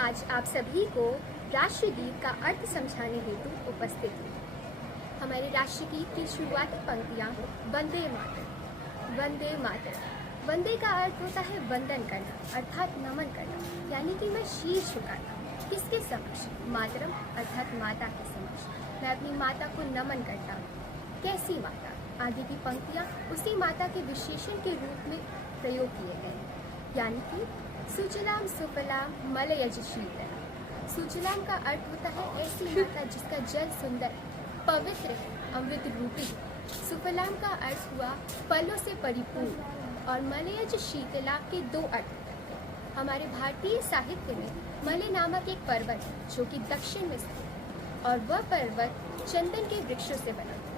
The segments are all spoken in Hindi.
आज आप सभी को राष्ट्रगीत का अर्थ समझाने हेतु उपस्थित हूँ। हमारे राष्ट्रगीत की शुरुआती पंक्तियाँ वंदे मातरम। वंदे मातरम, वंदे का अर्थ होता है वंदन करना अर्थात नमन करना, यानी कि मैं शीश झुकाना। किसके समक्ष? मातरम अर्थात माता के समक्ष। मैं अपनी माता को नमन करता हूँ। कैसी माता? आगे की पंक्तियाँ उसी माता के विशेषण के रूप में प्रयोग किए गए, यानी कि सुजलाम सुफलाम मलयज शीतलाम। सुजलाम का अर्थ होता है ऐसी माता जिसका जल सुंदर पवित्र है, अमृत रूपी। सुफलाम का अर्थ हुआ फलों से परिपूर्ण, और मलयज शीतला के दो अर्थ होते हैं। हमारे भारतीय साहित्य में मलय नामक एक पर्वत है जो कि दक्षिण में स्थित है, और वह पर्वत चंदन के वृक्षों से बना है।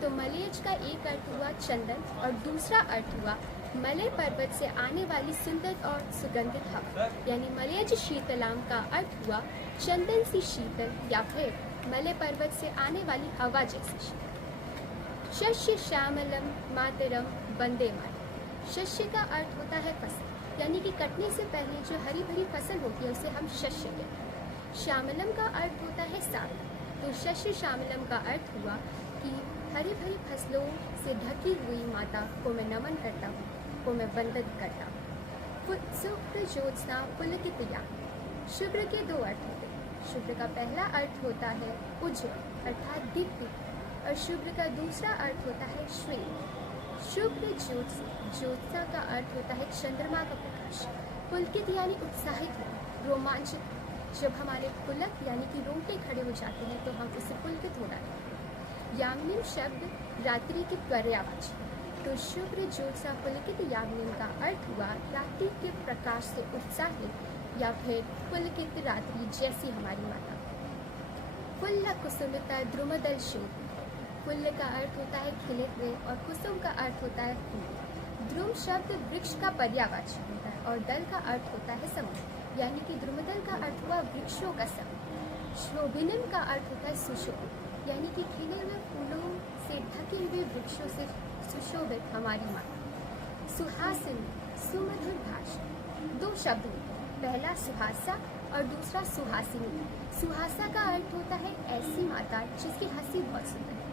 तो मलयज का एक अर्थ हुआ चंदन और दूसरा अर्थ हुआ मलय पर्वत से आने वाली सुंदर और सुगंधित हवा, यानी मलयज शीतलाम का अर्थ हुआ चंदन सी शीतल या फिर मलय पर्वत से आने वाली हवा जैसी शीतल। शस्य श्यामलम मातरम वंदे मातरम। शस्य का अर्थ होता है फसल, यानी कि कटने से पहले जो हरी भरी फसल होती है उसे हम शस्य कहते हैं। श्यामलम का अर्थ होता है सागर, तो शस्य श्यामलम का अर्थ हुआ कि हरी भरी फसलों से ढकी हुई माता को मैं नमन करता हूँ, को मैं वंदन करता हूँ। शुक्र ज्योत्सना पुलकित यामिनी। शुक्र के दो अर्थ होते हैं। शुक्र का पहला अर्थ होता है उज्ज्वल अर्थात दिव्य, और शुक्र का दूसरा अर्थ होता है श्वेत। शुक्र ज्योत्सना का अर्थ होता है चंद्रमा का प्रकाश। पुलकित यानी उत्साहित हो, रोमांचित। जब हमारे पुलक यानी कि रोंगटे खड़े हो जाते हैं तो हम उससे पुलकित होना है। यामिनी शब्द रात्रि की पर्यायवाची, तो शुक्र ज्योत्सना पुलकित यामिनी का अर्थ हुआ रात्रि के प्रकाश से उत्साहित या फिर पुलकित रात्रि जैसी हमारी माता। फुल्ल कुसुमिता द्रुमदल शोभ। फुल्ल का अर्थ होता है खिले हुए और कुसुम का अर्थ होता है फूल। द्रुम शब्द वृक्ष का पर्यायवाची होता है और दल का अर्थ होता है समूह, यानी कि द्रुमदल का अर्थ हुआ वृक्षों का समूह। शोभिनम का अर्थ होता है सुशोभित, यानी कि खिले हुए फूलों से ढके हुए वृक्षों से सुशोभित हमारी माता। सुहासिनी सुमधुर भाषा। दो शब्द होते हैं, पहला सुहासा और दूसरा सुहासिनी। सुहासा का अर्थ होता है ऐसी माता जिसकी हंसी बहुत सुंदर है,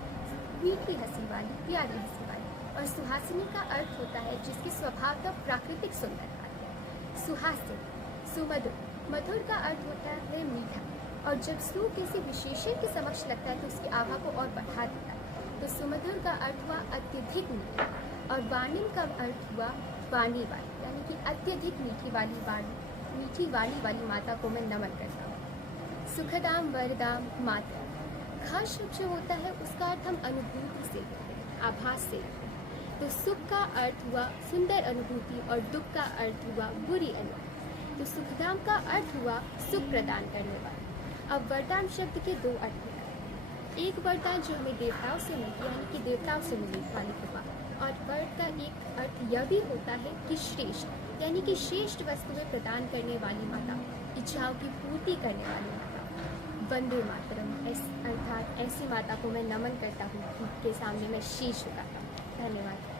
मीठी हंसी वाली, प्यारी हंसी वाली। और सुहासिनी का अर्थ होता है जिसकी स्वभाव का प्राकृतिक सुंदरता है। सुहासिनी सुमधुर। मधुर का अर्थ होता है मीठा, और जब सु किसी विशेषण के समक्ष लगता है तो उसकी आभा को और बढ़ा देता है। तो सुमधुर का अर्थ हुआ अत्यधिक मीठा, और वाणिम का अर्थ हुआ वाणी वाली, यानी कि अत्यधिक मीठी वाली वाणी, मीठी वाणी वाली माता को मैं नमन करता हूँ। सुखदाम वरदाम माता। खा शब्द जो होता है उसका अर्थ हम अनुभूति से, आभास से। तो सुख का अर्थ हुआ सुंदर अनुभूति और दुख का अर्थ हुआ बुरी अनुभूति। तो सुखदाम का अर्थ हुआ सुख प्रदान करने वाला। अब वरदान शब्द के दो अर्थ होते हैं। एक वरदान जो हमें देवताओं से मिलती है, यानी कि देवताओं से मिलने वाली कृपा, और वर का एक अर्थ यह भी होता है कि श्रेष्ठ, यानी कि श्रेष्ठ वस्तुएं प्रदान करने वाली माता, इच्छाओं की पूर्ति करने वाली माता। वंदे मातरम अर्थात ऐसी माता को मैं नमन करता हूँ, उनके सामने मैं शीश झुकाता हूँ। धन्यवाद।